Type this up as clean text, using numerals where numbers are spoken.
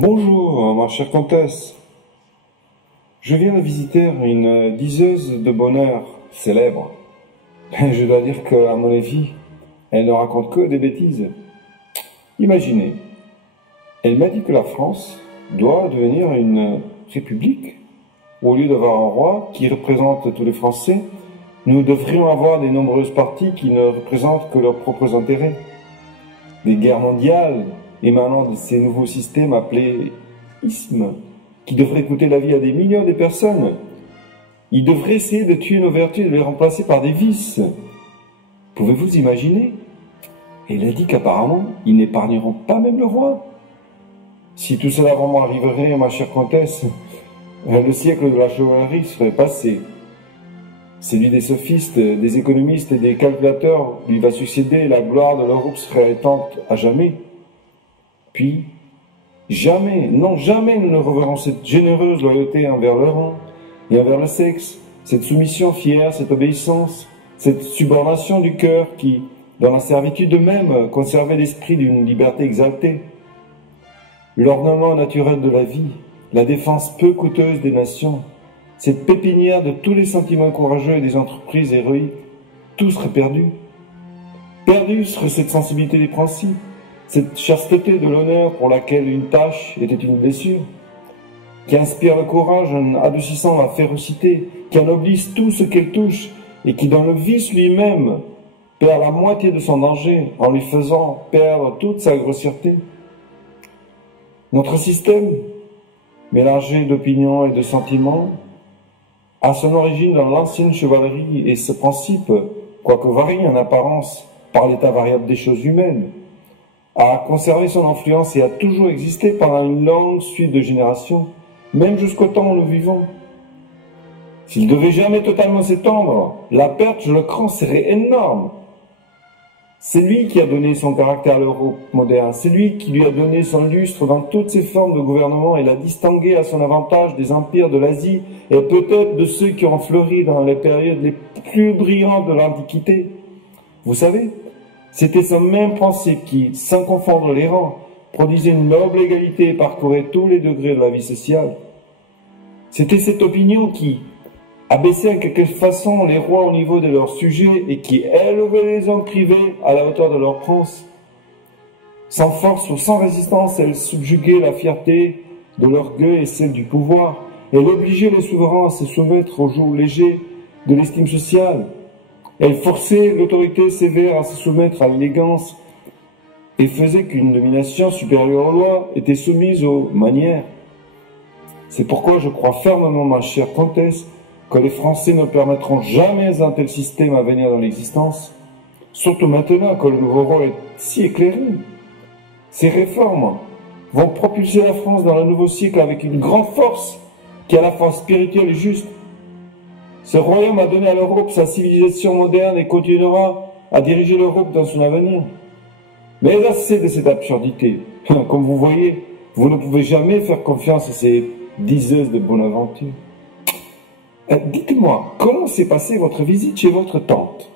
Bonjour, ma chère comtesse. Je viens de visiter une diseuse de bonheur célèbre. Je dois dire qu'à mon avis, elle ne raconte que des bêtises. Imaginez, elle m'a dit que la France doit devenir une république. Au lieu d'avoir un roi qui représente tous les Français, nous devrions avoir des nombreuses parties qui ne représentent que leurs propres intérêts. Des guerres mondiales émanant de ces nouveaux systèmes appelés ismes, qui devraient coûter la vie à des millions de personnes. Ils devraient essayer de tuer nos vertus et de les remplacer par des vices. Pouvez-vous imaginer? Elle a dit qu'apparemment, ils n'épargneront pas même le roi. Si tout cela vraiment arriverait, ma chère comtesse, le siècle de la chevalerie serait passé. Celui des sophistes, des économistes et des calculateurs lui va succéder et la gloire de l'Europe serait éteinte à jamais. Puis, jamais, non jamais nous ne reverrons cette généreuse loyauté envers le rang et envers le sexe, cette soumission fière, cette obéissance, cette subordination du cœur qui, dans la servitude même, conservait l'esprit d'une liberté exaltée. L'ornement naturel de la vie, la défense peu coûteuse des nations, cette pépinière de tous les sentiments courageux et des entreprises héroïques, tout serait perdu. Perdu serait cette sensibilité des principes, cette chasteté de l'honneur pour laquelle une tâche était une blessure, qui inspire le courage en adoucissant la férocité, qui ennoblisse tout ce qu'elle touche et qui, dans le vice lui-même, perd la moitié de son danger en lui faisant perdre toute sa grossièreté. Notre système, mélangé d'opinions et de sentiments, a son origine dans l'ancienne chevalerie et ce principe, quoique varie en apparence par l'état variable des choses humaines, a conservé son influence et a toujours existé pendant une longue suite de générations, même jusqu'au temps où nous vivons. S'il devait jamais totalement s'étendre, la perte, je le crains, serait énorme. C'est lui qui a donné son caractère à l'Europe moderne, c'est lui qui lui a donné son lustre dans toutes ses formes de gouvernement et l'a distingué à son avantage des empires de l'Asie et peut-être de ceux qui ont fleuri dans les périodes les plus brillantes de l'Antiquité. Vous savez, c'était ce même principe qui, sans confondre les rangs, produisait une noble égalité et parcourait tous les degrés de la vie sociale. C'était cette opinion qui abaissait en quelque façon les rois au niveau de leurs sujets et qui élevait les hommes privés à la hauteur de leurs princes. Sans force ou sans résistance, elle subjuguait la fierté de l'orgueil et celle du pouvoir. Elle obligeait les souverains à se soumettre au joug léger de l'estime sociale. Elle forçait l'autorité sévère à se soumettre à l'élégance et faisait qu'une domination supérieure aux lois était soumise aux manières. C'est pourquoi je crois fermement, ma chère comtesse, que les Français ne permettront jamais un tel système à venir dans l'existence, surtout maintenant que le nouveau roi est si éclairé. Ces réformes vont propulser la France dans le nouveau siècle avec une grande force qui est à la fois spirituelle et juste. Ce royaume a donné à l'Europe sa civilisation moderne et continuera à diriger l'Europe dans son avenir. Mais assez de cette absurdité. Comme vous voyez, vous ne pouvez jamais faire confiance à ces diseuses de bonne aventure. Dites-moi, comment s'est passée votre visite chez votre tante?